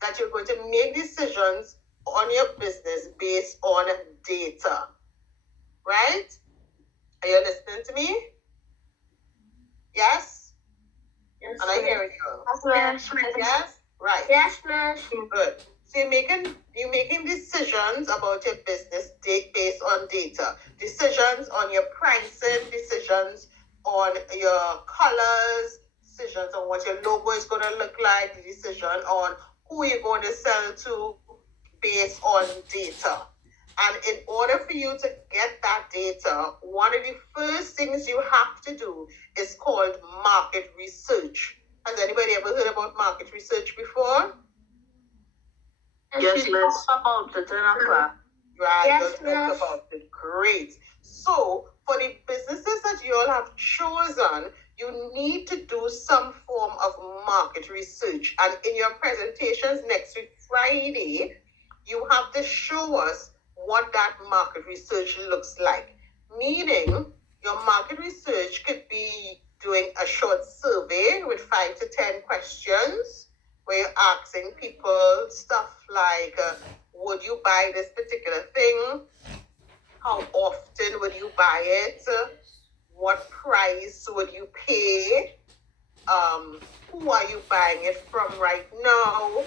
that you're going to make decisions on your business based on data, right? Are you listening to me? Yes? Yes, And I hear you. Yes, Yes? Right. Yes, miss. Good. So you're making decisions about your business based on data. Decisions on your pricing, decisions on your colors, decisions on what your logo is going to look like, the decision on who you're going to sell to based on data. And in order for you to get that data, one of the first things you have to do is called market research. Has anybody ever heard about market research before? Yes, miss. About the 10 o'clock. Right, Yes, you'll talk miss. about it. Great. So, for the businesses that you all have chosen, you need to do some form of market research. And in your presentations next week, Friday, you have to show us what that market research looks like. Meaning, your market research could be doing a short survey with 5 to 10 questions where you're asking people stuff like, would you buy this particular thing? How often would you buy it? What price would you pay? Who are you buying it from right now?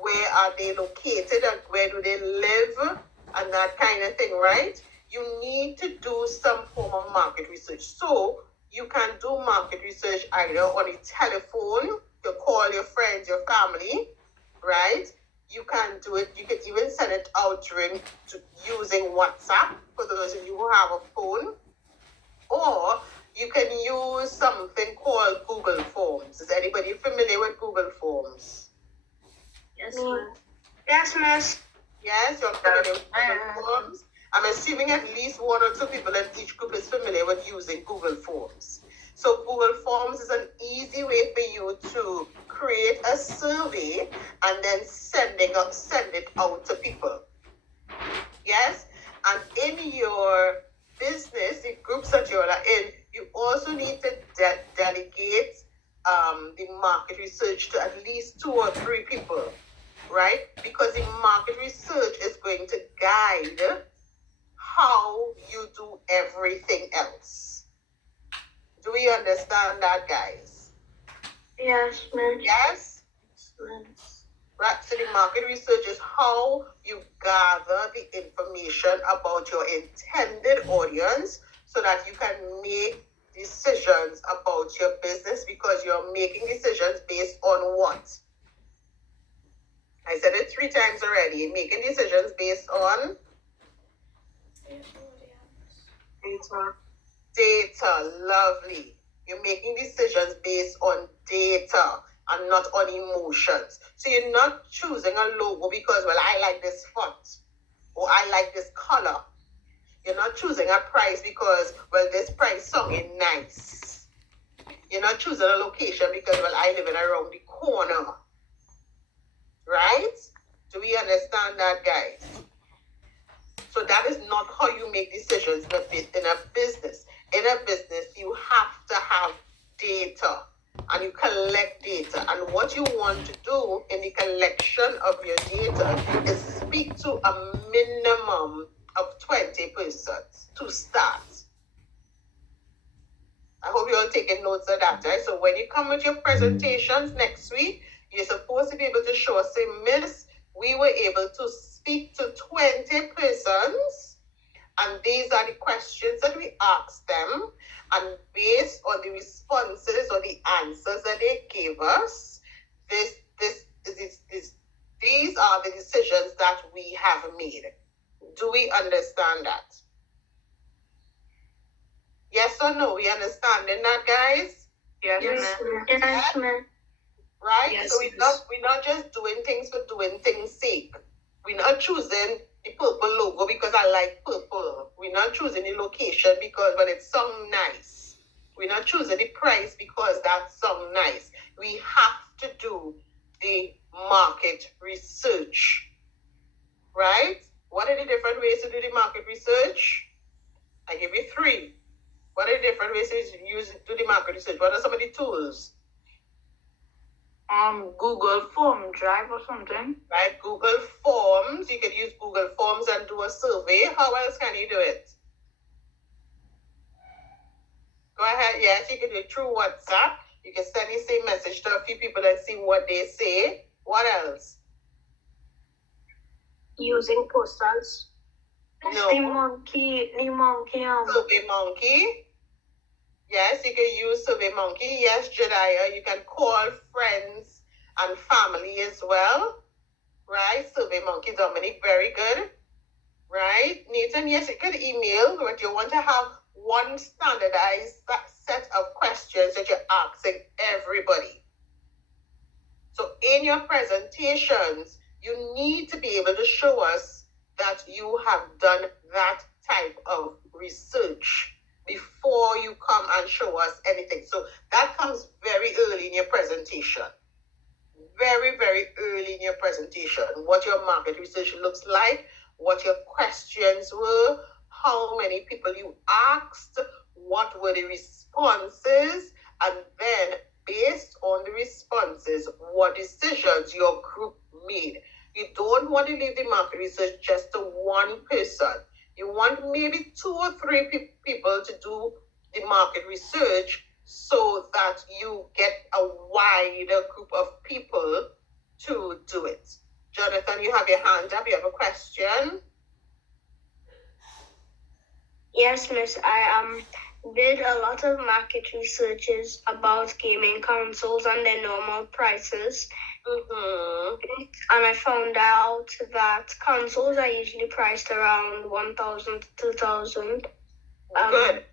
Where are they located and where do they live? And that kind of thing, right? You need to do some form of market research. So you can do market research either on a telephone, you call your friends, your family, right? You can do it, you can even send it out using WhatsApp for those of you who have a phone. Or you can use something called Google Forms. Is anybody familiar with Google Forms? Yes, miss. Yes, miss. Yes, you're familiar with Google Forms. I'm assuming at least one or two people in each group is familiar with using Google Forms. So Google Forms is an easy way for you to create a survey and then send it out to people. Yes? And in your business, the groups that you are in, you also need to delegate the market research to at least 2 or 3 people, right? Because the market research is going to guide how you do everything else. Do we understand that, guys? Yes, miss. Yes? Right, so the market research is how you gather the information about your intended audience so that you can make decisions about your business, because you're making decisions based on what? I said it 3 times already. Making decisions based on data. Lovely. You're making decisions based on data and not on emotions. So you're not choosing a logo because, well, I like this font or I like this color. You're not choosing a price because, well, this price song is nice. You're not choosing a location because, well, I live in around the corner. Right? Do we understand that, guys? So that is not how you make decisions in a business. In a business, you have to have data and you collect data. And what you want to do in the collection of your data is speak to a minimum of 20 persons to start. I hope you're all taking notes of that, right? So when you come with your presentations next week, you're supposed to be able to show us, say, Miss, we were able to speak to 20 persons, and these are the questions that we asked them, and based on the responses or the answers that they gave us, these are the decisions that we have made. Do we understand that? Yes or no? We understanding that, guys? Yes, ma'am. Right? Yes, So we're not just doing things for doing things' sake. We're not choosing the purple logo because I like purple. We're not choosing the location because, well, it sounds nice. We're not choosing the price because that sounds nice. We have to do the market research. Right? What are the different ways to do the market research? I give you 3. What are the different ways to do the market research? What are some of the tools? Google Form Drive or something. Right? Google Forms. You can use Google Forms and do a survey. How else can you do it? Go ahead. Yes, you can do it through WhatsApp. You can send the same message to a few people and see what they say. What else? Using posters. No. The monkey. Survey Monkey. Yes, you can use Survey Monkey. Yes, Jediah, you can call friends and family as well. Right? Survey Monkey, Dominic, very good. Right? Nathan, yes, you can email, but you want to have one standardized set of questions that you're asking everybody. So in your presentations, you need to be able to show us that you have done that type of research before you come and show us anything. So that comes very early in your presentation. Very, very early in your presentation. What your market research looks like, what your questions were, how many people you asked, what were the responses, and then based on the responses, what decisions your group made. You don't want to leave the market research just to one person. You want maybe 2 or 3 people to do the market research so that you get a wider group of people to do it. Jonathan, you have your hand up. You have a question? Yes, Miss. I did a lot of market researches about gaming consoles and their normal prices. And I found out that consoles are usually priced around 1,000 to 2,000. Good.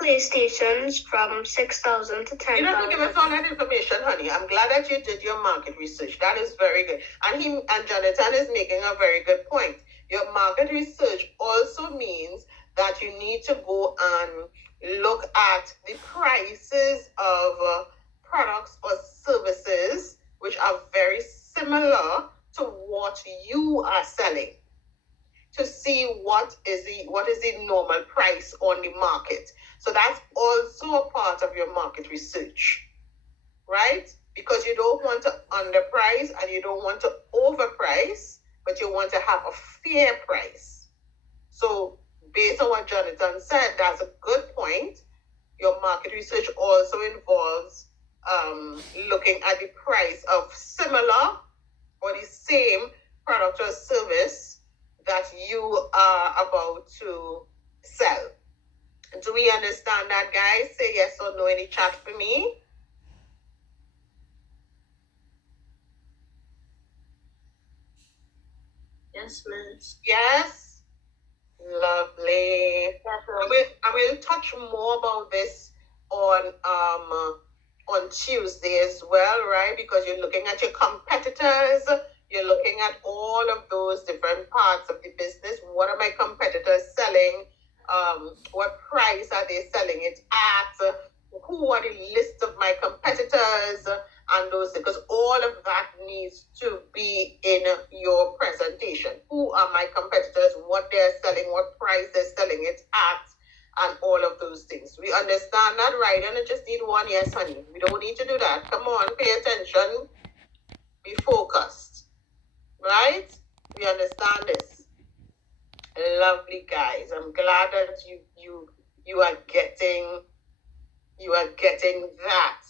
PlayStations from 6,000 to 10,000. You don't have to give us all that information, honey. I'm glad that you did your market research. That is very good. And Jonathan is making a very good point. Your market research also means that you need to go and look at the prices of products or services which are very similar to what you are selling, to see what is the normal price on the market. So that's also a part of your market research, right? Because you don't want to underprice and you don't want to overprice, but you want to have a fair price. So based on what Jonathan said, that's a good point. Your market research also involves looking at the price of similar or the same product or service that you are about to sell. Do we understand that, guys? Say yes or no in the chat for me. Yes, Miss. Yes? Lovely. Yes, I will touch more about this on Tuesday as well, right? Because you're looking at your competitors, you're looking at all of those different parts of the business. What are my competitors selling? What price are they selling it at? Who are the list of my competitors? And those, because all of that needs to be in your presentation. Who are my competitors? What they're selling? What price they're selling it at? And all of those things. We understand that, right? And I just need one yes, honey. We don't need to do that. Come on, pay attention. Be focused. Right? We understand this. Lovely, guys. I'm glad that you are getting that.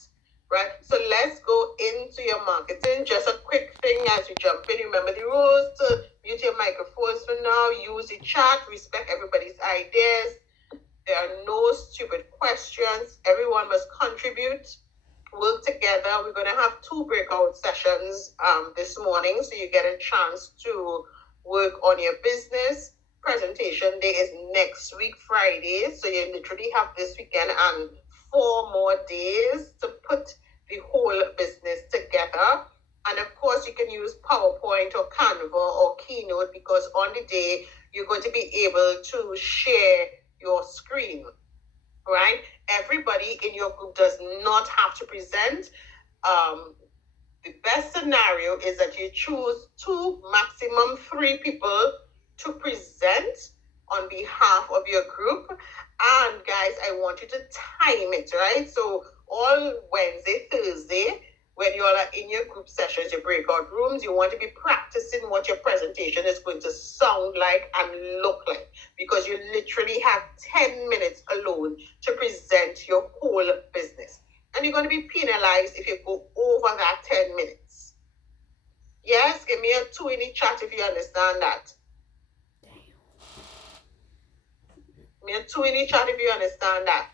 Right? So let's go into your marketing. Just a quick thing as you jump in. Remember the rules. To mute your microphones for now. Use the chat. Respect everybody's ideas. There are no stupid questions. Everyone must contribute. Work together. We're going to have 2 breakout sessions this morning, so you get a chance to work on your business. Presentation day is next week, Friday. So you literally have this weekend and 4 more days to put the whole business together. And of course, you can use PowerPoint or Canva or Keynote, because on the day, you're going to be able to share your screen, right? Everybody in your group does not have to present. The best scenario is that you choose 2, maximum 3 people to present on behalf of your group. And guys, I want you to time it, right? So all Wednesday, Thursday, when you all are in your group sessions, your breakout rooms, you want to be practicing what your presentation is going to sound like and look like, because you literally have 10 minutes alone to present your whole business. And you're going to be penalized if you go over that 10 minutes. Yes, give me a 2 in the chat if you understand that. Give me a 2 in the chat if you understand that.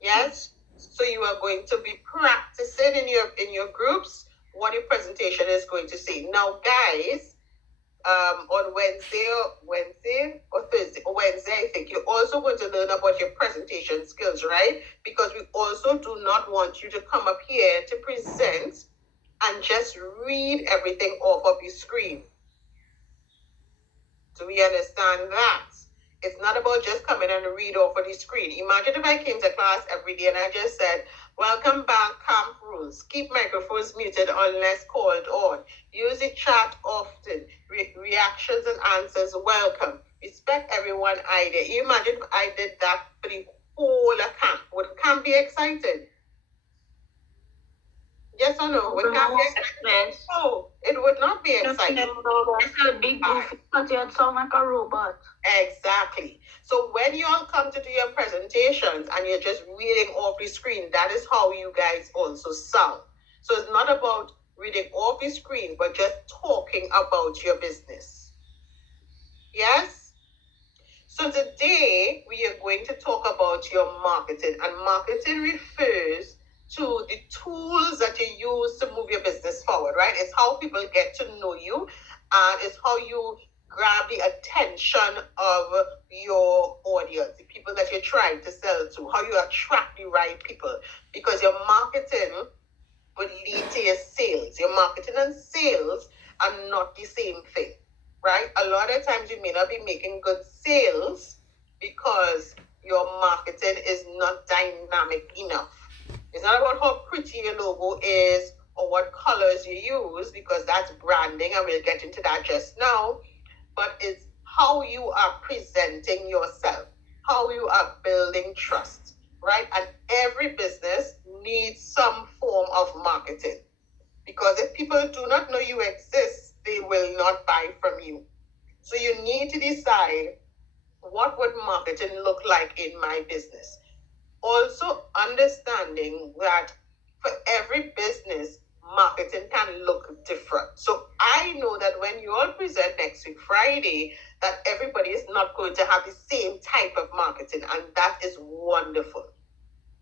Yes? So you are going to be practicing in your groups what your presentation is going to say. Now, guys, on Wednesday or Thursday, or Wednesday, I think you're also going to learn about your presentation skills, right? Because we also do not want you to come up here to present and just read everything off of your screen. Do we understand that? It's not about just coming and read off of the screen. Imagine if I came to class every day and I just said, welcome back, camp rules. Keep microphones muted unless called on. Use the chat often. Reactions and answers welcome. Respect everyone idea. You imagine if I did that for the whole camp. Would camp be excited? Yes or no? Would camp be excited? No, it would not be exciting. It's a big goofy, but you'd sound like a robot. Exactly. So when you all come to do your presentations and you're just reading off the screen, that is how you guys also sound. So it's not about reading off the screen, but just talking about your business. Yes? So today we are going to talk about your marketing, and marketing refers to the tools that you use to move your business forward, right? It's how people get to know you, and it's how you grab the attention of your audience, the people that you're trying to sell to, how you attract the right people, because your marketing would lead to your sales. Your marketing and sales are not the same thing, right? A lot of times you may not be making good sales because your marketing is not dynamic enough. It's not about how pretty your logo is or what colors you use, because that's branding, and we'll get into that just now. But it's how you are presenting yourself, how you are building trust, right? And every business needs some form of marketing, because if people do not know you exist, they will not buy from you. So you need to decide, what would marketing look like in my business? Also understanding that for every business, marketing can look different. So I know that when you all present next week Friday, that everybody is not going to have the same type of marketing, and that is wonderful.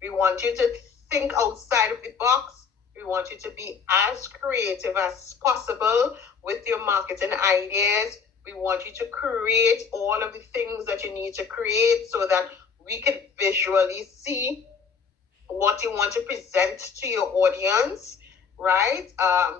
We want you to think outside of the box. We want you to be as creative as possible with your marketing ideas. We want you to create all of the things that you need to create so that we can visually see what you want to present to your audience, right?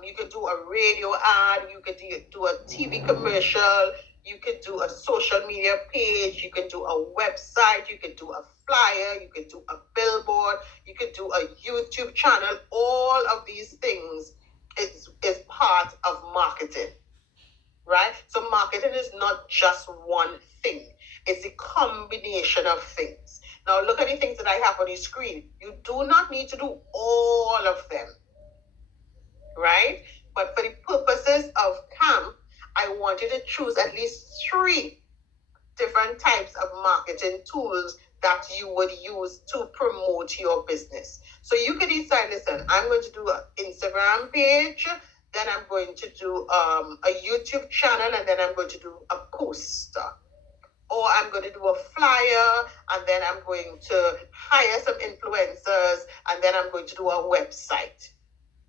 You could do a radio ad, you could do a TV commercial, you could do a social media page, you could do a website, you could do a flyer, you could do a billboard, you could do a YouTube channel. All of these things is part of marketing, right? So marketing is not just one thing. It's a combination of things. Now look at the things that I have on the screen. You do not need to do all of them, right? But for the purposes of camp, I want you to choose at least 3 different types of marketing tools that you would use to promote your business. So you can decide, listen, I'm going to do an Instagram page, then I'm going to do a YouTube channel, and then I'm going to do a poster. Or I'm going to do a flyer, and then I'm going to hire some influencers, and then I'm going to do a website,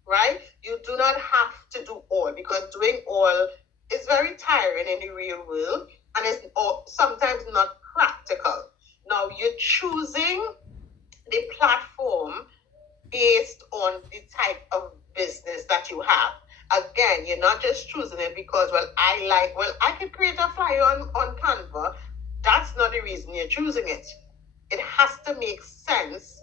right? You do not have to do all, because doing all is very tiring in the real world, and it's sometimes not practical. Now, you're choosing the platform based on the type of business that you have. Again, you're not just choosing it because, I can create a flyer on Canva. That's not the reason you're choosing it. It has to make sense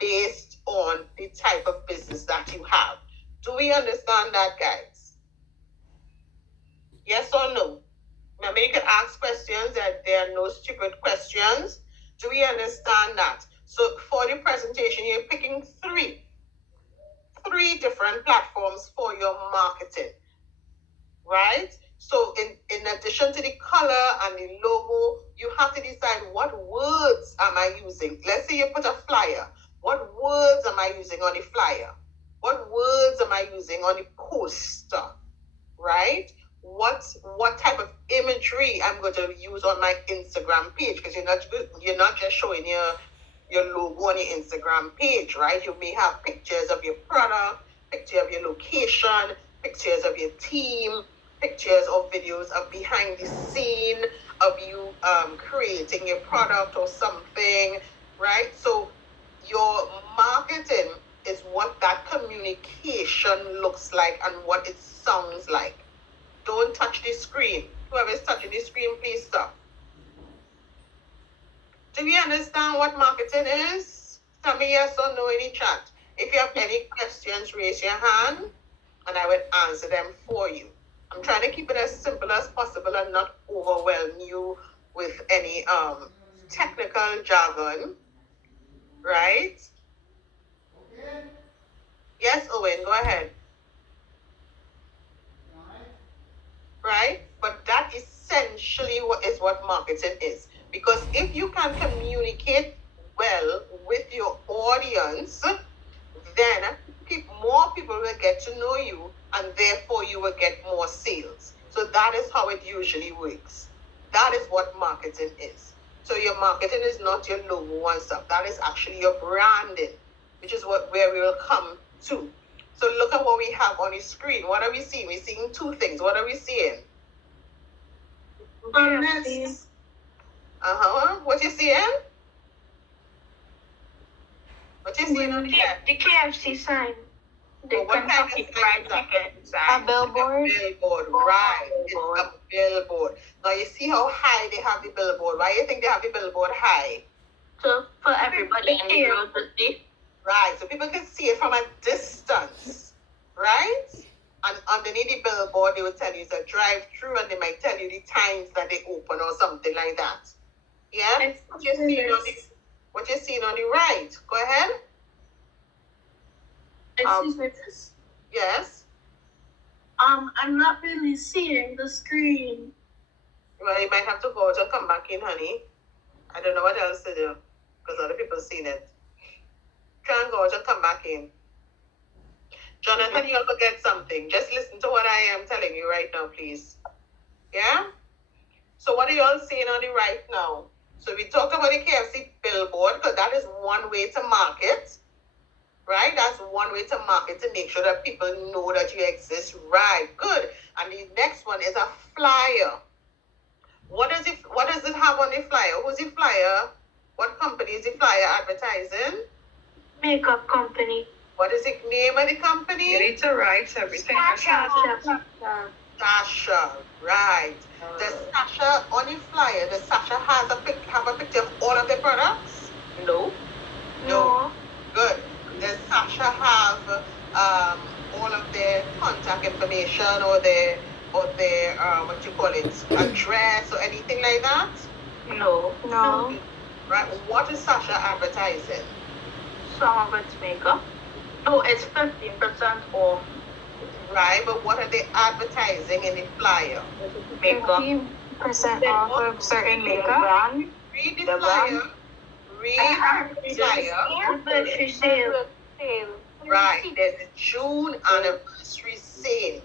based on the type of business that you have. Do we understand that, guys? Yes or no? Remember, you can ask questions, and there are no stupid questions. Do we understand that? So for the presentation, you're picking three different platforms for your marketing, right? So in addition to the color and the logo, you have to decide what words am I using. Let's say you put a flyer. What words am I using on the flyer? What words am I using on the poster? Right? What type of imagery I'm going to use on my Instagram page? Because you're not just showing your logo on your Instagram page, right? You may have pictures of your product, picture of your location, pictures of your team, pictures or videos of behind the scene of you creating your product or something, right? So your marketing is what that communication looks like and what it sounds like. Don't touch the screen. Whoever is touching the screen, please stop. Do we understand what marketing is? Tell me yes or no in the chat. If you have any questions, raise your hand and I will answer them for you. I'm trying to keep it as simple as possible and not overwhelm you with any technical jargon, right? Yes, Owen, go ahead. Right? But that essentially is what marketing is. Because if you can communicate well with your audience, then more people will get to know you and therefore you will get more sales. So that is how it usually works. That is what marketing is. So your marketing is not your logo and stuff. That is actually your branding, which is where we will come to. So look at what we have on the screen. What are we seeing? We're seeing two things. What are we seeing? Next. What you seeing? What you seeing on the left? The KFC sign. The Kentucky Fried Chicken sign. A billboard? A billboard, right. It's a billboard. Now you see how high they have the billboard. Why do you think they have the billboard high? So for everybody in the road to see. Right, so people can see it from a distance, right? And underneath the billboard, they will tell you it's a drive-through and they might tell you the times that they open or something like that. Yeah? What you're seeing on the right. Go ahead. Excuse me. Yes? I'm not really seeing the screen. Well, you might have to go out and come back in, honey. I don't know what else to do because other people seen it. Try and go out and come back in. Jonathan, you'll forget something. Just listen to what I am telling you right now, please. Yeah? So what are you all seeing on the right now? So we talked about the KFC billboard because that is one way to market. Right? That's one way to market to make sure that people know that you exist. Right. Good. And the next one is a flyer. What does it have on the flyer? Who's the flyer? What company is the flyer advertising? Makeup company. What is the name of the company? You need to write everything. Sasha. Sasha, right. The Sasha on the flyer, the Sasha have a picture of all of the products? No. Good. Does Sasha have all of their contact information or their what you call it, address or anything like that? No. Right. What is Sasha advertising? Some of it's makeup. No, it's 15% off. Right, but what are they advertising in the flyer? Makeup. 15% off of certain makeup. Read the flyer. Read the flyer. Right, there's a June anniversary sale,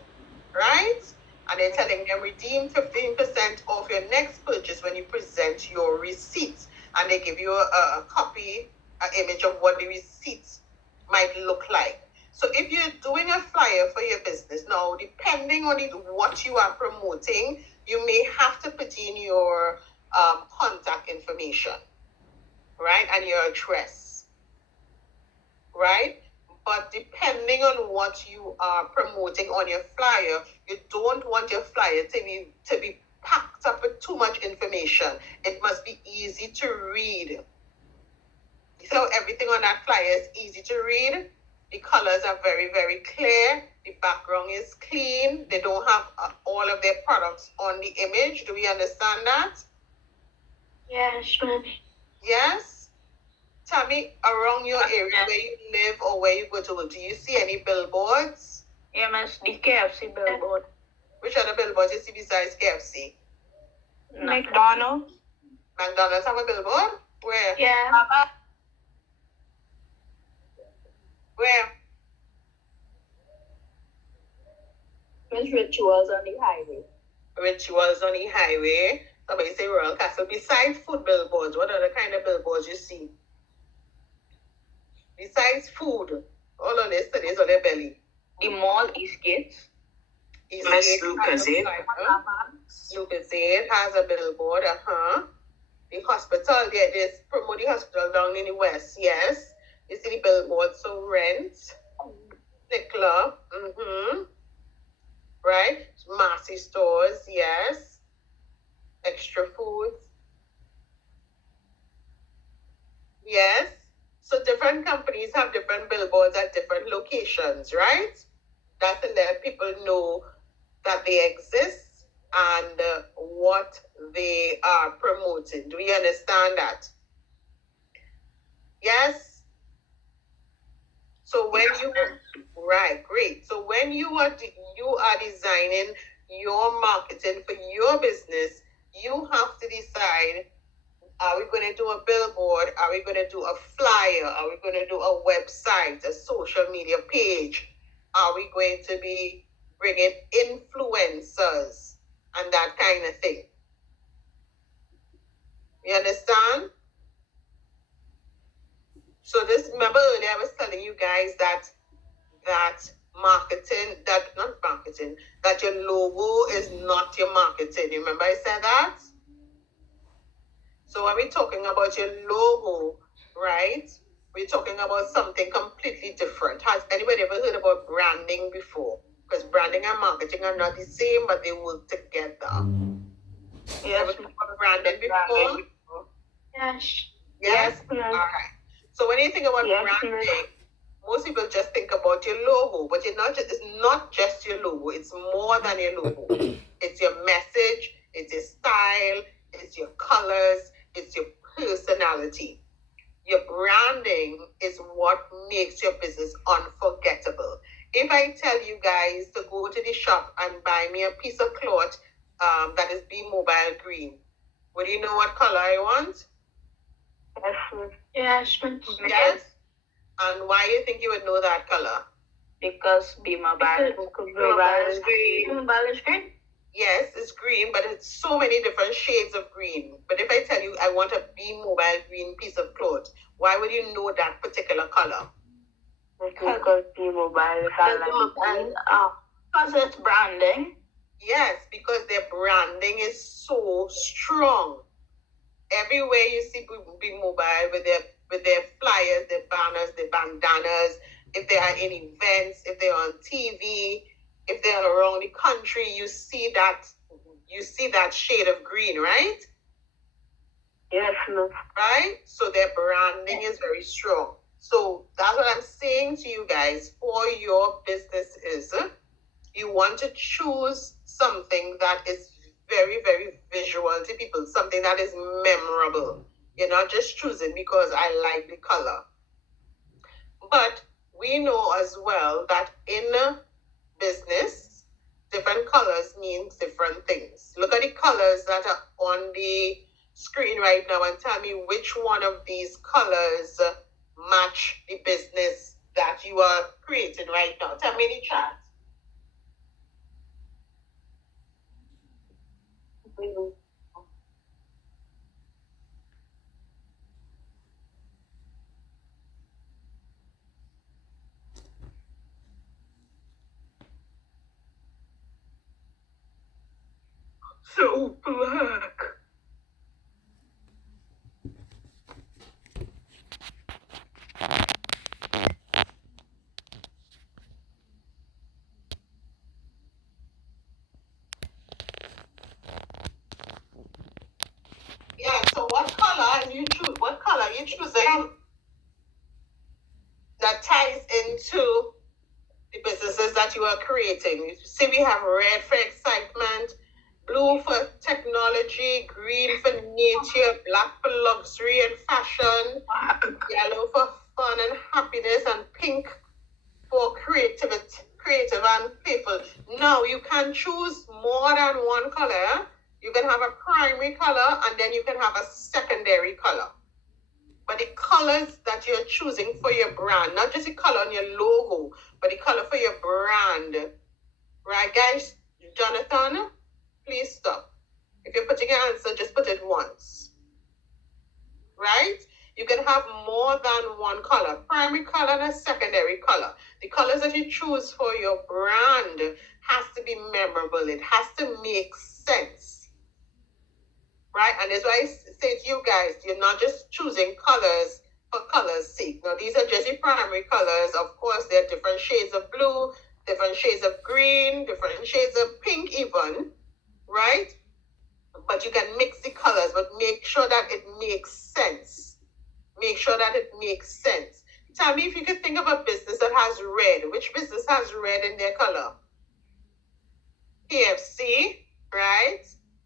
right? And they're telling them redeem 15% off your next purchase when you present your receipts. And they give you a copy, an image of what the receipts might look like. So if you're doing a flyer for your business, now depending on what you are promoting, you may have to put in your contact information, right? And your address, right? But depending on what you are promoting on your flyer, you don't want your flyer to be packed up with too much information. It must be easy to read. So everything on that flyer is easy to read. The colors are very, very clear. The background is clean. They don't have all of their products on the image. Do we understand that? Yes, ma'am. Yes? Tell me, around your area where you live or where you go to work, do you see any billboards? Yeah, miss, the KFC billboard. Which other billboards you see besides KFC? McDonald's. McDonald's have a billboard? Where? Yeah. Where? There's rituals on the highway. Rituals on the highway. Somebody say Royal Castle. Besides food billboards, what other kind of billboards you see? Besides food, all on this is on their belly. The mall Eastgate. Miss Lucasade. Lucasade has a billboard. The hospital, there's promote the hospital down in the west. Yes, you see the billboard. So rent, Nicola. Right, Massy stores. Yes, extra foods. Yes. So different companies have different billboards at different locations, right? That's to let people know that they exist and what they are promoting. Do you understand that? Yes? So when right, great. So when you are designing your marketing for your business, you have to decide, are we going to do a billboard? Are we going to do a flyer? Are we going to do a website, a social media page? Are we going to be bringing influencers and that kind of thing? You understand? So remember earlier I was telling you guys that your logo is not your marketing. You remember I said that? So when we're talking about your logo, right, we're talking about something completely different. Has anybody ever heard about branding before? Because branding and marketing are not the same, but they work together. Yes. Ever heard about branding before? Yes. Yes? All right. So when you think about branding, most people just think about your logo, but it's not just your logo. It's more than your logo. It's your message, it's your style, it's your colors, it's your personality. Your branding is what makes your business unforgettable. If I tell you guys to go to the shop and buy me a piece of cloth that is B-Mobile green, would you know what color I want? Yes. Yes. And why do you think you would know that color? Because B-Mobile is green. B-Mobile is green. Yes, it's green, but it's so many different shades of green. But if I tell you I want a B-Mobile green piece of cloth, why would you know that particular color? Because B-Mobile is because it's branding. Yes, because their branding is so strong. Everywhere you see B-Mobile with their flyers, their banners, their bandanas, if they are in events, if they're on TV, if they're around the country, you see that shade of green, right? Yes, ma'am. Right? So their branding is very strong. So that's what I'm saying to you guys. For your business is you want to choose something that is very, very visual to people, something that is memorable. You're not just choosing because I like the color. But we know as well that in business, different colors mean different things. Look at the colors that are on the screen right now and tell me which one of these colors match the business that you are creating right now. Tell me in the chat. So black. Yeah, so what color you choose? What color you choosing that ties into the businesses that you are creating? You see, we have red for excitement, blue for technology, green for nature, black for luxury and fashion, yellow for fun and happiness, and pink for creative and playful. Now you can choose more than one color. You can have a primary color and then you can have a secondary color. But the colors that you're choosing for your brand, not just the color on your logo, but the color for your brand. Right, guys? Jonathan, please stop. If you're putting your answer, just put it once. Right? You can have more than one color, primary color and a secondary color. The colors that you choose for your brand has to be memorable. It has to make sense. Right? And that's why I say to you guys, you're not just choosing colors for color's sake. Now, these are just the primary colors. Of course, there are different shades of blue, different shades of green, different shades of pink even, right? But you can mix the colors, but make sure that it makes sense. Make sure that it makes sense. Tell me if you could think of a business that has red. Which business has red in their color? KFC, right?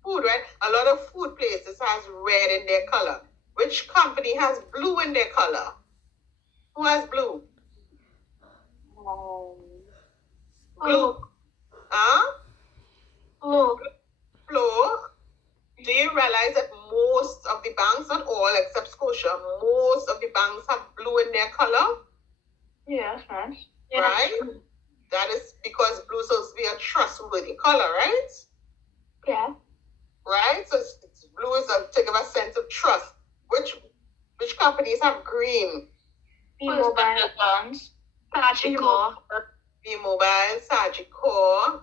Food, right? A lot of food places has red in their color. Which company has blue in their color? Who has blue? Blue. Huh? Blue. Blue. Do you realize that most of the banks, not all except Scotia, most of the banks have blue in their color? Yes, man. Right? That is because blue is supposed to be a trustworthy color, right? Yeah. Right? So blue is to give a sense of trust. Which companies have green? B-Mobile. Sagicor. B-Mobile, Sagicor.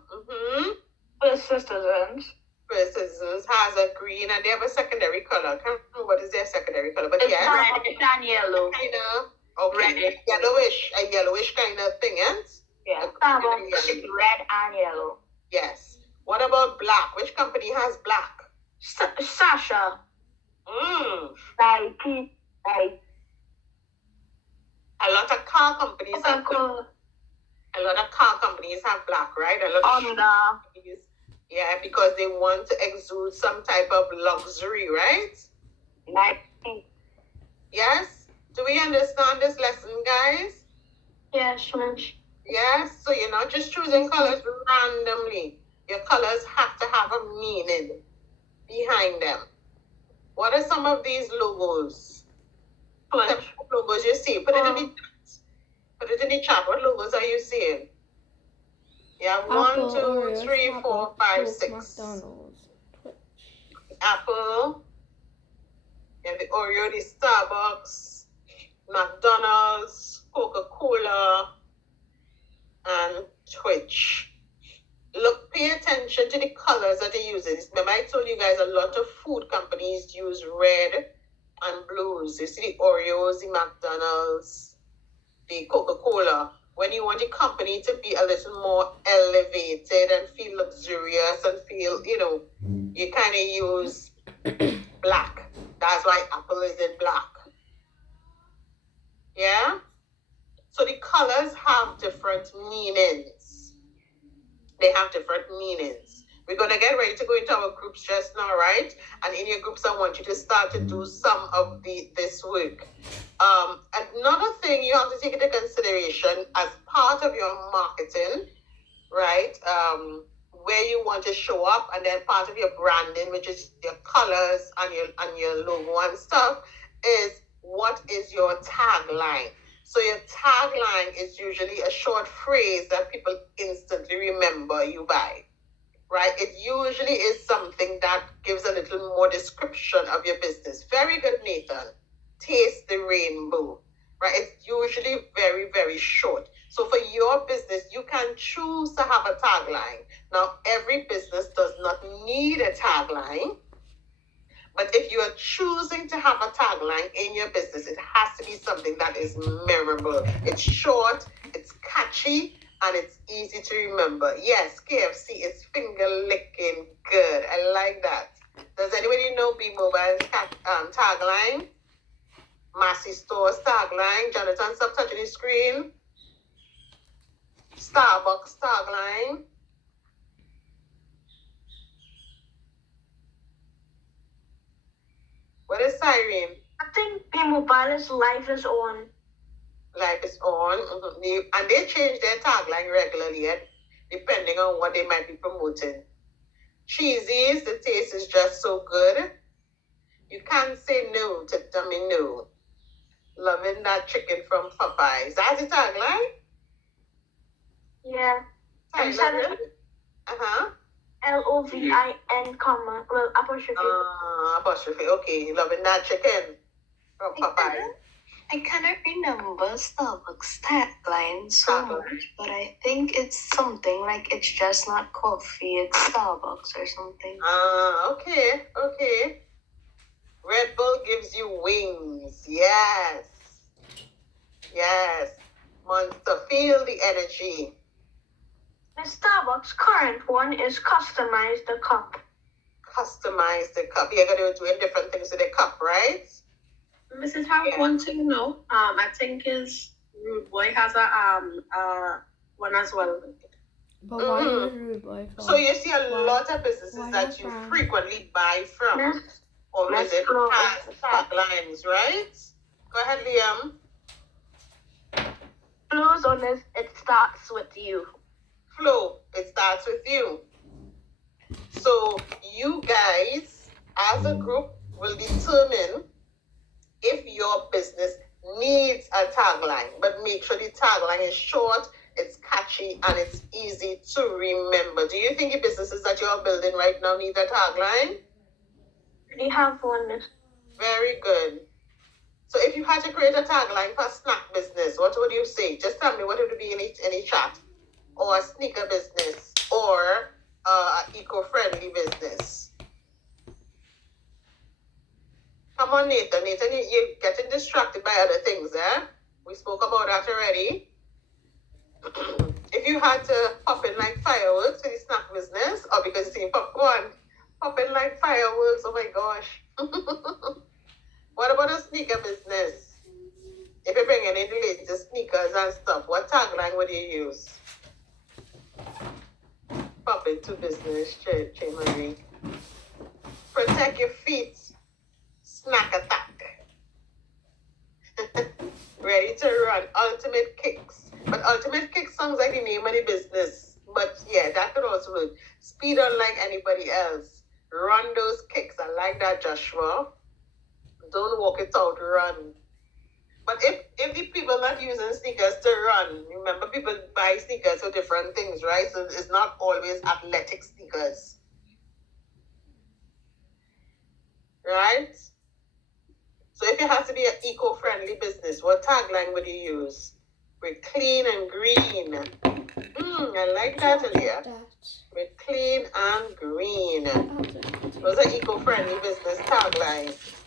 First Citizens. First Citizens has a green and they have a secondary color. I can't remember what is their secondary color, but It's yes. red and yellow. Kind of. Okay. A yellowish kind of thing, eh? Yeah. Starbucks is red and yellow. Yes. What about black? Which company has black? Sasha. Nike. A lot of car companies have black. A lot of car companies have black, right? A lot of companies, yeah, because they want to exude some type of luxury, right? Nike. Yes? Do we understand this lesson, guys? Yes, Miss. Yes? So you're not just choosing colors randomly. Your colors have to have a meaning behind them. What are some of these logos? What logos you see? Put it in the chat. Put it in the chat. What logos are you seeing? Yeah, Apple, 1, 2, Oreo, 3, 4, 5, Coke, 6. McDonald's, Twitch. Apple. Yeah, the Oreo, the Starbucks, McDonald's, Coca-Cola, and Twitch. Look, pay attention to the colors that they use. Remember, I told you guys a lot of food companies use red and blues. You see the Oreos, the McDonald's, the Coca-Cola. When you want the company to be a little more elevated and feel luxurious and feel, you kind of use black. That's why Apple is in black. Yeah? So the colors have different meanings. They have different meanings. We're going to get ready to go into our groups just now, right? And in your groups, I want you to start to do some of this work. Another thing you have to take into consideration as part of your marketing, right? Where you want to show up, and then part of your branding, which is your colors and your logo and stuff, is what is your tagline. So your tagline is usually a short phrase that people instantly remember you by, right? It usually is something that gives a little more description of your business. Very good, Nathan. Taste the rainbow, right? It's usually very, very short. So for your business, you can choose to have a tagline. Now, every business does not need a tagline. But if you are choosing to have a tagline in your business, it has to be something that is memorable. It's short, it's catchy, and it's easy to remember. Yes, KFC is finger licking good. I like that. Does anybody know B-Mobile's tagline? Massey Store's tagline. Jonathan, stop touching the screen. Starbucks tagline. T-Mobile is life is on. Life is on. And they change their tagline regularly, depending on what they might be promoting. Cheesy's, the taste is just so good. You can't say no to tummy no. Loving that chicken from Popeyes. That's the tagline? Yeah. Tagline? LOVIN, comma, well, apostrophe. Apostrophe, okay. Loving that chicken from Popeyes. I cannot remember Starbucks tagline so much, but I think it's something like it's just not coffee, it's Starbucks or something. Okay. Red Bull gives you wings. Yes. Monster, feel the energy. The Starbucks current one is customize the cup. Customize the cup. You're going to do different things with the cup, right? Mrs. Howard, one thing, no. I think is Rude Boy has a one as well. But why is Rude Boy from? So you see a lot of businesses that you frequently buy from or visit past taglines, right? Go ahead, Liam. Flow's on this, it starts with you. Flow, it starts with you. So you guys, as a group, will determine if your business needs a tagline, but make sure the tagline is short, it's catchy, and it's easy to remember. Do you think the businesses that you're building right now need a tagline? We have one. Very good. So if you had to create a tagline for a snack business, what would you say? Just tell me what would it be in any chat. Or a sneaker business, or an eco-friendly business. Come on, Nathan. Nathan, you're getting distracted by other things, eh? We spoke about that already. If you had to pop in like fireworks in the snack business, or because you're seeing popcorn, pop in like fireworks, oh my gosh. What about a sneaker business? If you're bringing in the latest sneakers and stuff, what tagline would you use? Pop into business, Marie. Protect your feet. Snack attack. Ready to run. Ultimate kicks. But ultimate kicks sounds like the name of the business. But yeah, that could also work. Speed unlike anybody else. Run those kicks. I like that, Joshua. Don't walk it out, run. But if the people not using sneakers to run, remember people buy sneakers for different things, right? So it's not always athletic sneakers. Right? So if it has to be an eco-friendly business, what tagline would you use? We're clean and green. I like that, Aaliyah. We're clean and green. Those are eco-friendly business taglines.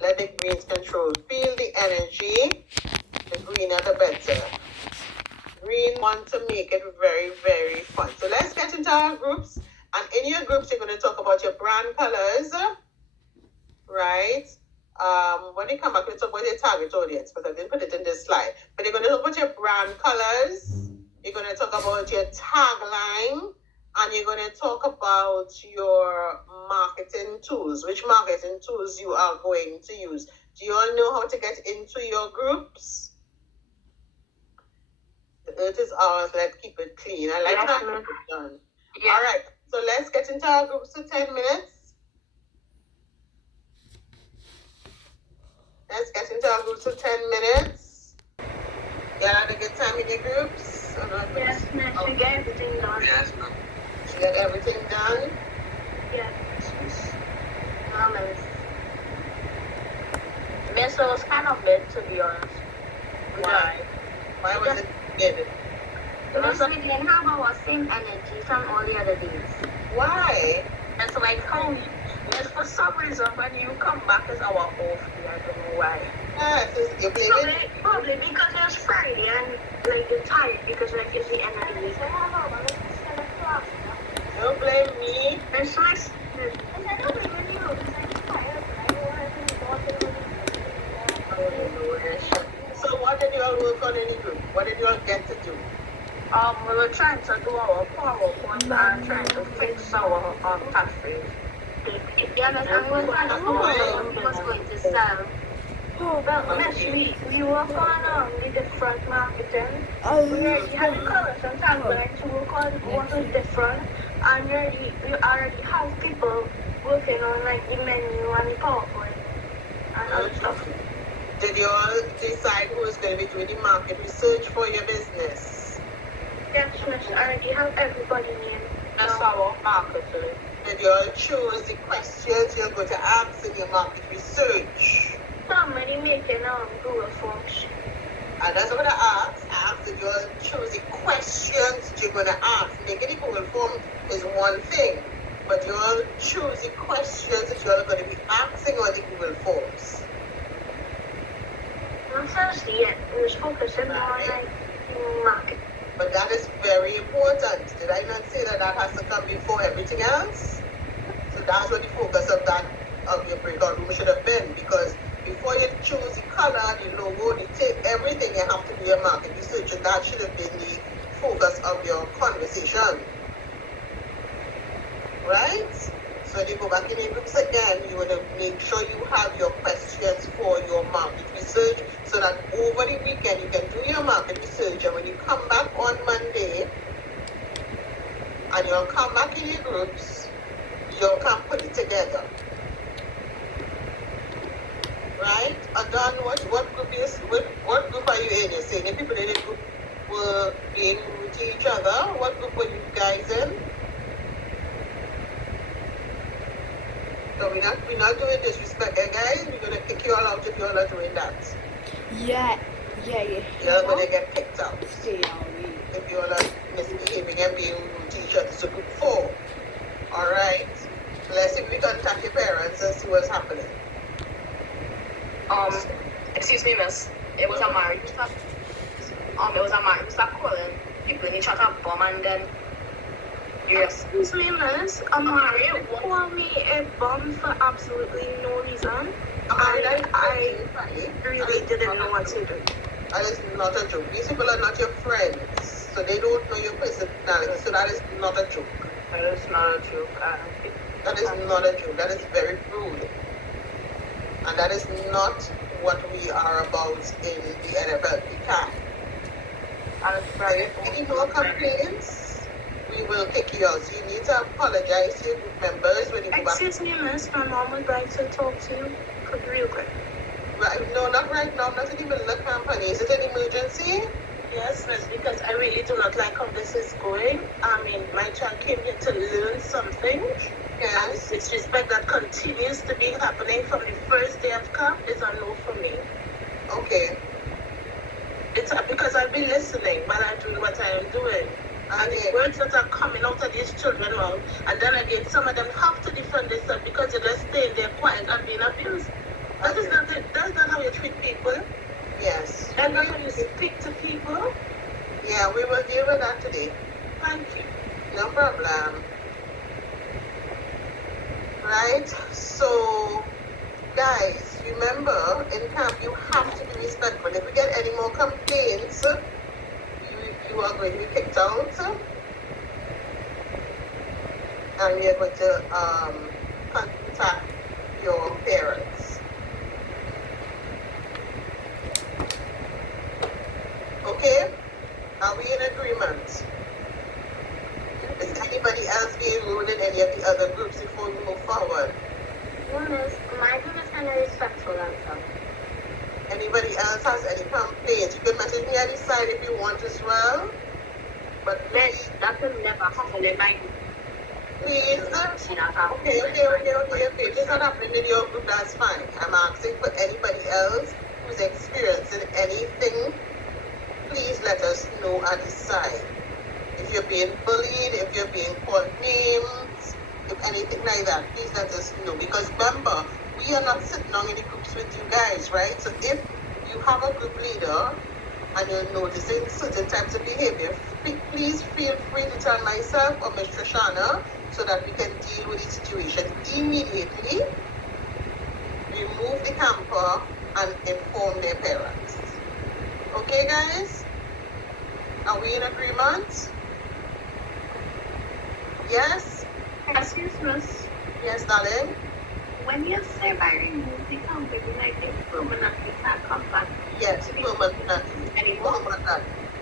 Let the greens control. Feel the energy. The greener the better. Green want to make it very, very fun. So let's get into our groups. And in your groups, you're going to talk about your brand colors, right? When you come back, we'll talk about your target audience, but I didn't put it in this slide. But you're going to talk about your brand colors. You're going to talk about your tagline. And you're going to talk about your marketing tools, which marketing tools you are going to use. Do you all know how to get into your groups? The earth is ours, let's keep it clean. I like that it's done. Yeah. All right, so let's get into our groups for 10 minutes. Let's get into our groups for 10 minutes. You had a good time in your groups? Yes, ma'am. We get everything done. Yes, ma'am. Get everything done? Yeah. Miss was kind of big, to be honest. Why? Why was it big? Because we didn't have our same energy from all the other days. Why? It's like how for some reason when you come back as our off day, I don't know why. You blame it? Probably because it was Friday and like you're tired because like it's the end of the week. Don't blame me. It's like So what did you all work on in the group? What did you all get to do? We were trying to do our PowerPoint and trying to fix our cafe. Yeah, but I'm going to find out what he was going to sell. Well, Miss, we work on the different marketing. We already had the colors and taglines to work on what was different. And we already have people working on like the menu and the PowerPoint and other stuff. Did you all decide who is going to be doing the market research for your business? Yes, Miss, I already have everybody named. That's our marketing. Did you all choose the questions you're going to ask in your market research? Somebody making Google Forms. And that's what I asked. Did you all choose the questions you're going to ask? Making the Google form is one thing, but you all choose the questions that you all are going to be asking on the Google forms. Not first yet. We was focusing on like market. But that is very important. Did I not say that has to come before everything else? So that's what the focus of your breakout room should have been, because before you choose the color, the logo, everything, you have to do your market research, and that should have been the focus of your conversation. Right? So when you go back in your groups again, you want to make sure you have your questions for your market research, so that over the weekend you can do your market research, and when you come back on Monday and you'll come back in your groups, you can put it together. Right? Adon, what group are you in? You're saying the people in the group were being rude to each other. What group were you guys in? So we're not doing disrespect, guys. We're gonna kick you all out if you all are doing that. Yeah. You're gonna get kicked out Yeah. if you all are misbehaving and being rude to each other. So group 4. Alright. Let's see if we contact your parents and see what's happening. Excuse me, miss. It was a married stuff. It was a married stuff calling people in each other bomb, and then Excuse me, miss. Amari called me a bum for absolutely no reason. I really didn't know what to do. That is not a joke. These people are not your friends, so they don't know your personality. So that is not a joke. That is not a joke. That is not a joke. That is very rude. And that is not what we are about in the NFLP camp. And If any more complaints, we will kick you out. So you need to apologize to your group members when you go back. Excuse me, miss. My mom would like to talk to you real quick. Right, no, not right now. I'm not in the middle of the campaign. Is it an emergency? yes, miss, because I really do not like how this is going. I mean, my child came here to learn something. And Yes. disrespect that continues to be happening from the first day of camp is a no for me. Okay. It's because I've been listening while I'm doing what I am doing. And the Okay. words that are coming out of these children mouth, and then again, some of them have to defend themselves because they're just staying there quiet and being abused. That's not how you treat people. Yes. That's not how you speak to people. Yeah, we will deal with that today. Thank you. No problem. Right? So, guys, remember, in camp, you have to be respectful. If we get any more complaints, you are going to be kicked out. And we are going to contact your parents. Okay? Are we in agreement? Is anybody else being rude in any of the other groups before we move forward? No, miss. My group is kind of respectful and stuff. Anybody else has any complaints? You can message me on the side if you want as well. But please, That will never happen in my group. please. Okay. If it's not happening in your group, that's fine. I'm asking for anybody else who's experiencing anything. Please let us know at the side. If you're being bullied, if you're being called names, if anything like that, please let us know. Because remember, we are not sitting down in the groups with you guys, right? So if you have a group leader and you're noticing certain types of behavior, please feel free to tell myself or Ms. Trishana so that we can deal with the situation immediately, remove the camper, and inform their parents. Okay, guys? Are we in agreement? Yes? Excuse me, miss. Yes, darling? when you say by remove the company, like they permanently can't come back. Yes, permanently. Anymore?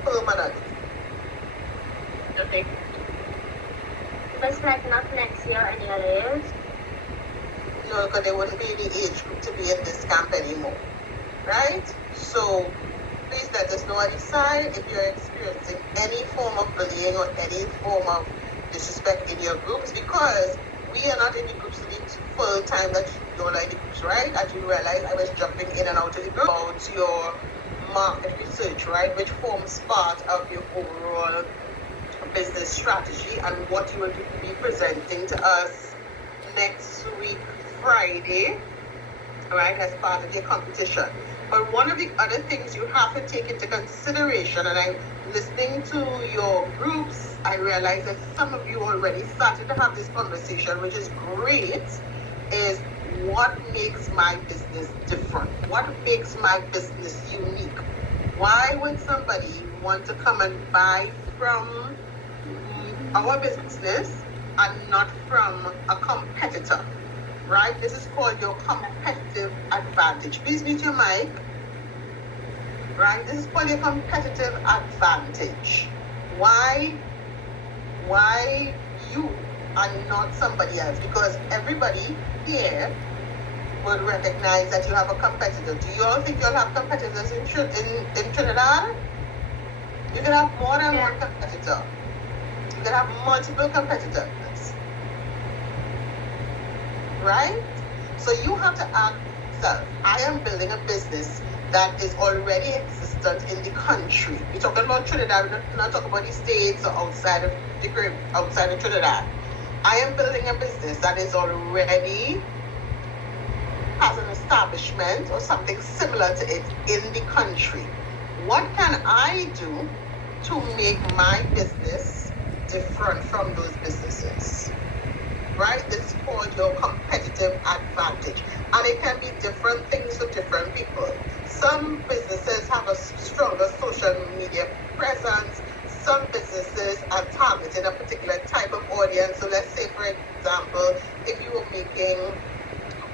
Permanently. Okay. It's like not next year any other years. No, because they wouldn't be in the age group to be in this camp anymore. Right? So please let us know on the side if you're experiencing any form of bullying or any form of disrespect in your groups, because we are not in the groups the full time that you all are in the groups, right? As you realize, I was jumping in and out of the group about your market research, right, which forms part of your overall business strategy and what you will be presenting to us next week, Friday, right, as part of your competition. But one of the other things you have to take into consideration, and I'm listening to your groups, I realize that some of you already started to have this conversation, which is great, is what makes my business different? What makes my business unique? Why would somebody want to come and buy from our business and not from a competitor? Right? This is called your competitive advantage. Please mute your mic. Right? This is called your competitive advantage. Why you and not somebody else? Because everybody here would recognize that you have a competitor. Do you all think you'll have competitors in Trinidad? You can have more than one competitor. You can have multiple competitors. Right? So you have to ask yourself, I am building a business that is already existent in the country. We're talking about Trinidad, we're not talking about the States or outside of Trinidad. I am building a business that is already has an establishment or something similar to it in the country. What can I do to make my business different from those businesses? Right? This is called your competitive advantage. And it can be different things for different people. Some businesses have a stronger social media presence. Some businesses are targeting a particular type of audience. So let's say, for example, if you were making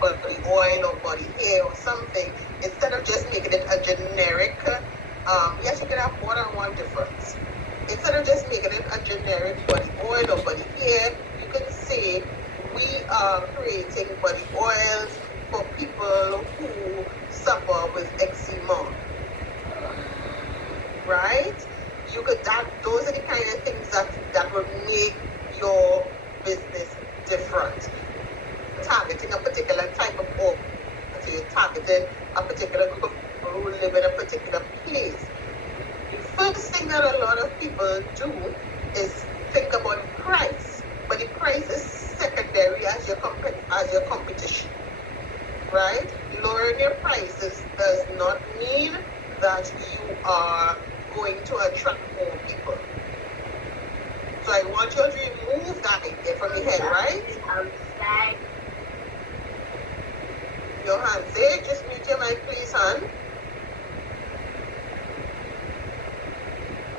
body oil or body hair or something, instead of just making it a generic, yes, you can have more than one difference. Instead of just making it a generic body oil or body hair, you can say we are creating body oils for people who suffer with eczema. Right? You could those are the kind of things that would make your business different. Targeting a particular type of organ. So you're targeting a particular group of people who live in a particular place. The first thing that a lot of people do is think about price, but the price is secondary as your competition, right? Lowering your prices does not mean that you are going to attract more people. So I want you to remove that idea from your head, right? Outside. Your hand, say, just mute your mic, please, hon.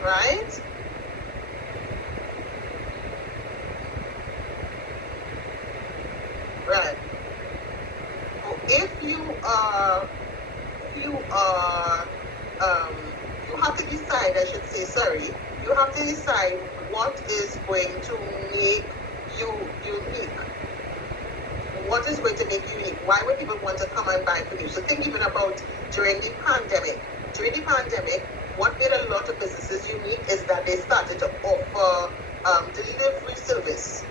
Right? Right. So if you have to decide, I should say, sorry, you have to decide what is going to make you unique. What is going to make you unique? Why would people want to come and buy from you? So think even about during the pandemic. During the pandemic, what made a lot of businesses unique is that they started to offer delivery service,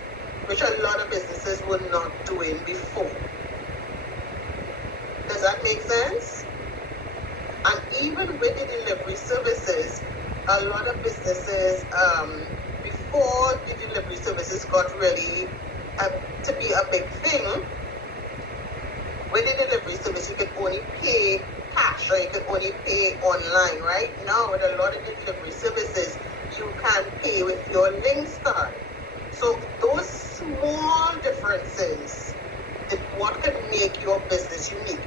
which a lot of businesses were not doing before. Does that make sense? And even with the delivery services, a lot of businesses, before the delivery services got really to be a big thing, with the delivery service, you could only pay cash or you could only pay online, right? Now, with a lot of the delivery services, you can pay with your Links card. So those small differences is what can make your business unique.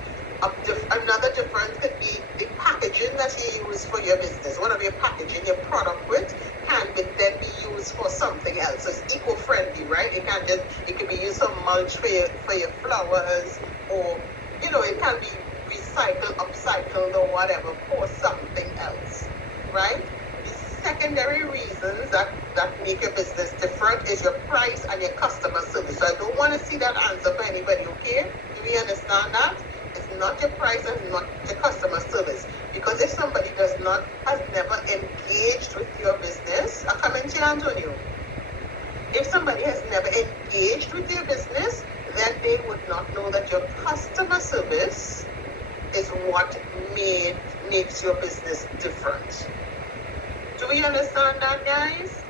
Another difference could be the packaging that you use for your business. Whatever you're packaging your product with can then be used for something else. So it's eco-friendly, right? It could be somebody use some mulch for your flowers, or it can be recycled, upcycled, or whatever for something else, right? The secondary reasons that make your business different is your price and your customer service. So I don't want to see that answer for anybody, okay? Do we understand that? It's not your price and not your customer service. Because if somebody has never engaged with your business, I come into Antonio. If somebody has never engaged with your business, then they would not know that your customer service is what makes your business different. Do we understand that, guys?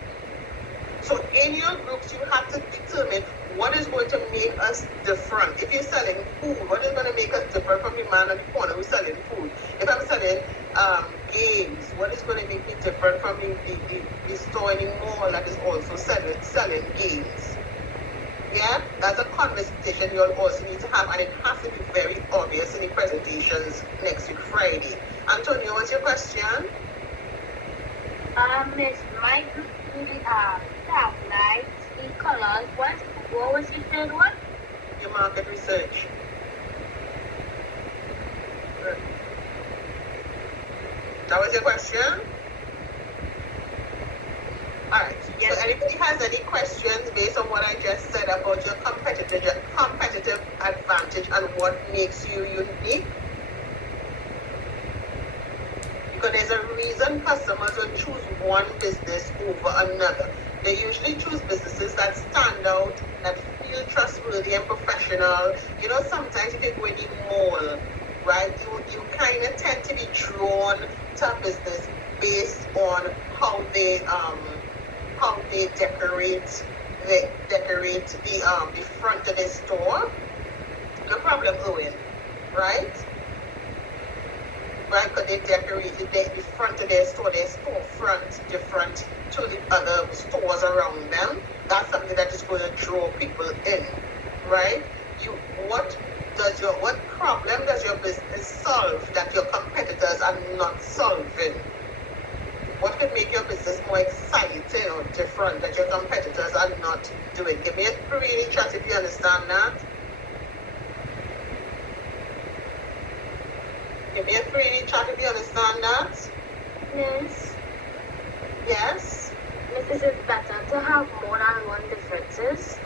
So in your groups, you have to determine what is going to make us different. If you're selling food, what is going to make us different from the man on the corner who's selling food? If I'm selling games, what is going to make me different from the store in the mall that is also selling games? Yeah, that's a conversation you'll also need to have, and it has to be very obvious in the presentations next week, Friday. Antonio, what's your question? Miss, my group really taglines, the colors. What was the third one? Your market research. That was your question? Alright, Yes. So anybody has any questions based on what I just said about your competitive advantage and what makes you unique? Because there's a reason customers will choose one business over another. They usually choose businesses that stand out, that feel trustworthy and professional. Sometimes if you go in the mall, right, you kind of tend to be drawn to a business based on how they decorate the front of the store. No problem, Owen, right? Right, because they decorated the front of their storefront different to the other stores around them. That's something that is going to draw people in, right? What problem does your business solve that your competitors are not solving? What could make your business more exciting or different that your competitors are not doing? Give me a 3 in the chat if you understand that. Give me a 3 in the chat if you understand that. Yes. Yes? Is it better to have more than one differences?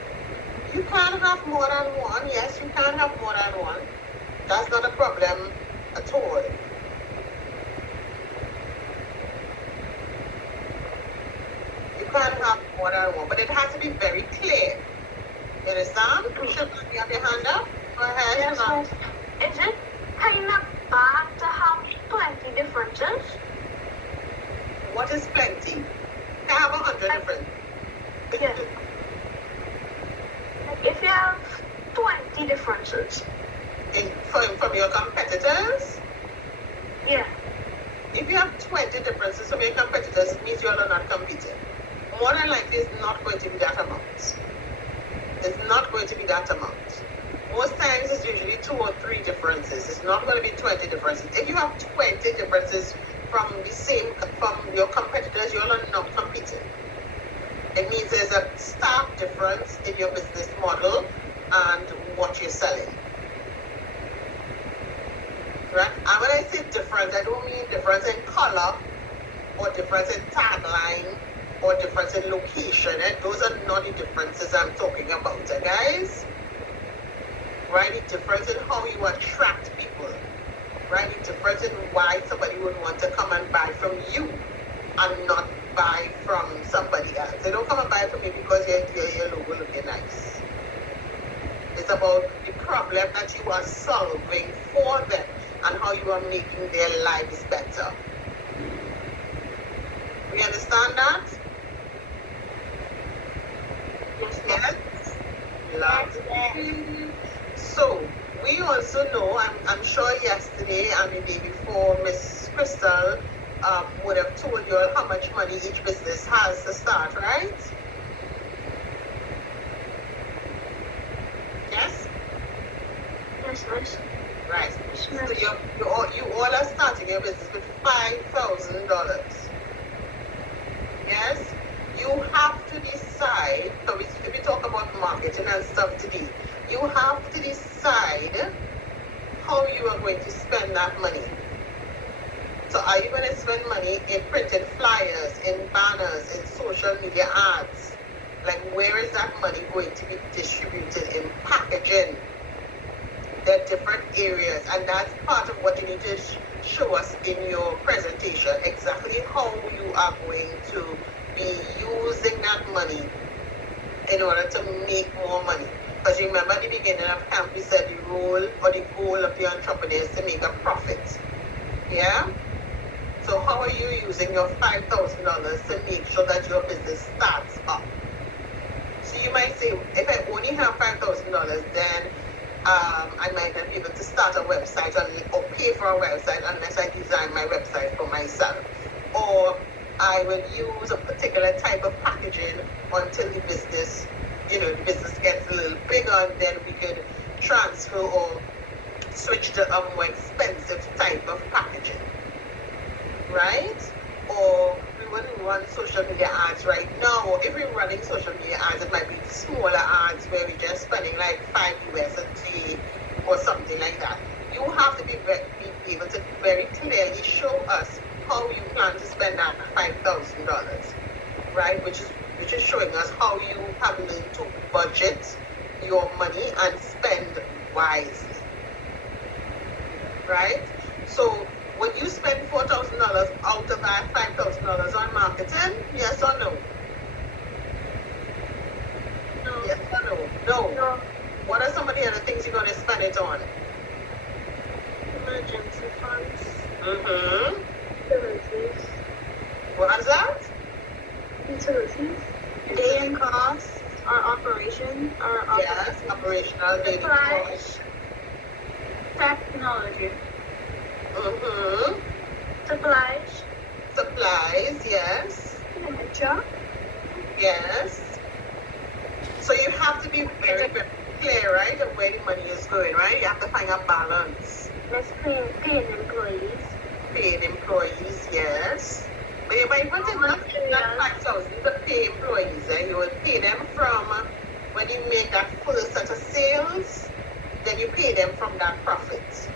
You can have more than one. Yes, you can have more than one. That's not a problem at all. You can have more than one, but it has to be very clear. You understand? You should have your hand up. Go ahead. Yes, is it kind of bad to have 20 differences? What is plenty? I have 100 different. Yeah. If you have 20 differences. From your competitors? Yeah. If you have 20 differences from your competitors, it means you are not competing. More than likely, it's not going to be that amount. It's not going to be that amount. Most times, it's usually 2 or 3 differences. It's not going to be 20 differences. If you have 20 differences from your competitors, you're not competing. It means there's a stark difference in your business model and what you're selling. Right? And when I say difference, I don't mean difference in color or difference in tagline or difference in location. Those are not the differences I'm talking about, guys. Right? The difference in how you attract people. Right? The difference in why somebody would want to come and buy from you and not buy from somebody else. They don't come and buy from you because your logo looking nice. It's about the problem that you are solving for them and how you are making their lives better. We understand that? Yes? Lovely. So, we also know, I'm sure yesterday and the day before, Miss Crystal would have told you all how much money each business has to start, right? Yes? Yes. Right. So you all are starting your business with $5,000. Yes? You have to decide, so if we talk talk about marketing and stuff today. You have to decide how you are going to spend that money. So are you going to spend money in printed flyers, in banners, in social media ads? Like, where is that money going to be distributed? In packaging? There are different areas, and that's part of what you need to show us in your presentation, exactly how you are going to be using that money in order to make more money. Because remember at the beginning of camp, we said the role or the goal of the entrepreneur is to make a profit. Yeah? So how are you using your $5,000 to make sure that your business starts up? So you might say, if I only have $5,000, then I might not be able to start a website or pay for a website unless I design my website for myself. Or I will use a particular type of packaging until the business gets a little bigger, and then we could transfer or switch to a more expensive type of packaging, right? Or we wouldn't run social media ads right now, or if we're running social media ads, it might be smaller ads where we're just spending like $5 US a day or something like that. You have to be able to very clearly show us how you plan to spend that $5,000, right? Which is showing us how you have learned to budget your money and spend wisely, right? So would you spend $4,000 out of that $5,000 on marketing? Yes or no? No. Yes or no? No. No. What are some of the other things you're going to spend it on? Emergency funds. Mm-hmm. Utilities. What is that? Utilities. Day costs, our operation, Yes, operational daily costs. technology, Mm-hmm. supplies, Supplies, yes. furniture, Yes. So you have to be very, very clear, right, of where the money is going, right? You have to find a balance. let's paying employees, Paying employees, yes. But you might want to not pay that 5,000 to pay employees, eh? You will pay them from when you make that full set of sales, then you pay them from that profit.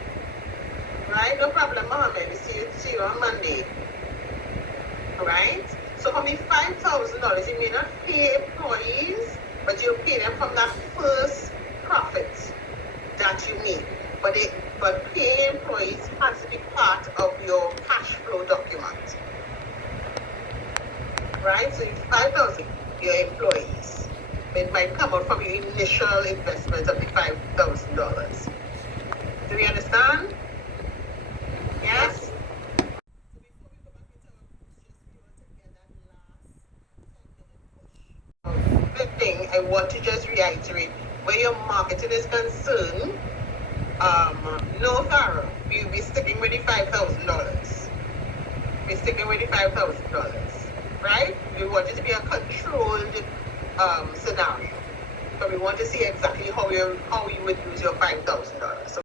Right? No problem, Mohammed. We see you on Monday. Right? So from the $5,000, you may not pay employees, but you pay them from that first profit that you make. But paying employees has to be part of your cash flow document. Right? So it's 5,000 your employees. It might come out from your initial investment of the $5,000. Do you understand? Yes? The thing I want to just reiterate, where your marketing is concerned, no Farrell, we'll be sticking with the $5,000. We're sticking with the $5,000, right? We want it to be a controlled scenario, but we want to see exactly how you would use your $5,000.